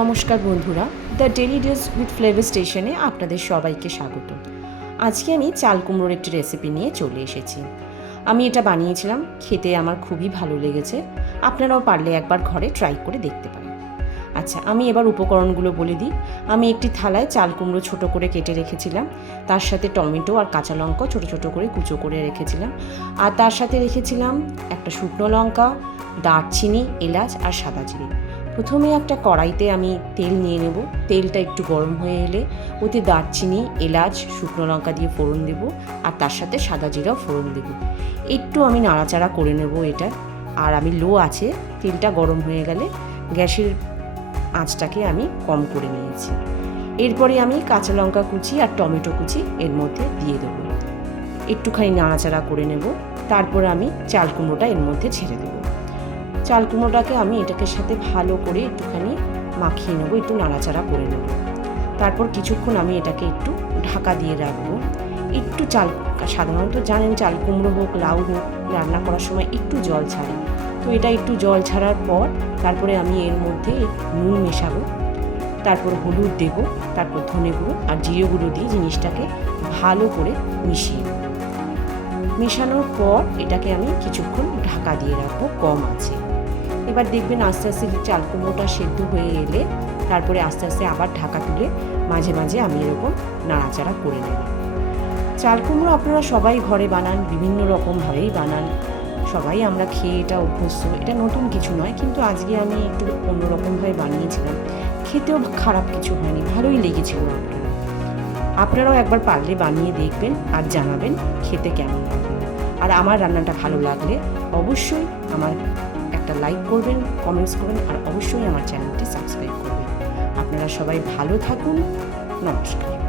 নমস্কার বন্ধুরা, the daily dish with flavour স্টেশনে আপনাদের সবাইকে স্বাগত। আজকে আমি চাল কুমড়োর একটি রেসিপি নিয়ে চলে এসেছি। আমি এটা বানিয়েছিলাম, খেতে আমার খুবই ভালো লেগেছে। আপনারাও পারলে একবার ঘরে ট্রাই করে দেখতে পারেন। আচ্ছা, আমি এবার উপকরণগুলো বলে দিই। আমি একটি থালায় চাল কুমড়ো ছোটো করে কেটে রেখেছিলাম, তার সাথে টমেটো আর কাঁচা লঙ্কা ছোটো ছোটো করে কুচো করে রেখেছিলাম, আর তার সাথে রেখেছিলাম একটা শুকনো লঙ্কা, দারচিনি, এলাচ আর সাদা জিরে। প্রথমে একটা কড়াইতে আমি তেল নিয়ে নেব। তেলটা একটু গরম হয়ে এলে ওতে দারচিনি, এলাচ, শুকনো লঙ্কা দিয়ে ফোড়ন দেব, আর তার সাথে সাদা জিরাও ফোড়ন দেব। একটু আমি নাড়াচাড়া করে নেব এটা। আর আমি লো আছে, তেলটা গরম হয়ে গেলে গ্যাসের আঁচটাকে আমি কম করে নিয়েছি। এরপরে আমি কাঁচা লঙ্কা কুচি আর টমেটো কুচি এর মধ্যে দিয়ে দেবো। একটুখানি নাড়াচাড়া করে নেব। তারপরে আমি চাল কুমড়োটা এর মধ্যে ছেড়ে দেবো। চাল কুমড়োটাকে আমি এটাকে সাথে ভালো করে একটুখানি মাখিয়ে নেবো, একটু নাড়াচাড়া করে নেব। তারপর কিছুক্ষণ আমি এটাকে একটু ঢাকা দিয়ে রাখবো। একটু সাধারণত জানেন চাল কুমড়ো হোক লাউ হোক রান্না করার সময় একটু জল ছাড়ে, তো এটা একটু জল ছাড়ার পর তারপরে আমি এর মধ্যে নুন মেশাবো, তারপর হলুদ দেবো, তারপর ধনে গুঁড়ো আর জিরে গুঁড়ো দিয়ে জিনিসটাকে ভালো করে মিশিয়ে নেব। মেশানোর পর এটাকে আমি কিছুক্ষণ ঢাকা দিয়ে রাখবো কম আছে। এবার দেখবেন আস্তে আস্তে চাল কুমড়োটা সেদ্ধ হয়ে এলে তারপরে আস্তে আস্তে আবার ঢাকা তুলে মাঝে মাঝে আমি এরকম নাড়াচাড়া করে নেব। চাল কুমড়ো আপনারা সবাই ঘরে বানান, বিভিন্ন রকমভাবেই বানান, সবাই আমরা খেয়ে এটা অভ্যস্ত, এটা নতুন কিছু নয়। কিন্তু আজকে আমি একটু অন্যরকমভাবে বানিয়েছিলাম, খেতেও খারাপ কিছু হয়নি, ভালোই লেগেছিল। আপনারাও একবার পারলে বানিয়ে দেখবেন আর জানাবেন খেতে কেমন লাগবে। আর আমার রান্নাটা ভালো লাগলে অবশ্যই আমার একটা লাইক করবেন, কমেন্টস করবেন, আর অবশ্যই আমার চ্যানেলটি সাবস্ক্রাইব করবেন। আপনারা সবাই ভালো থাকুন। নমস্কার।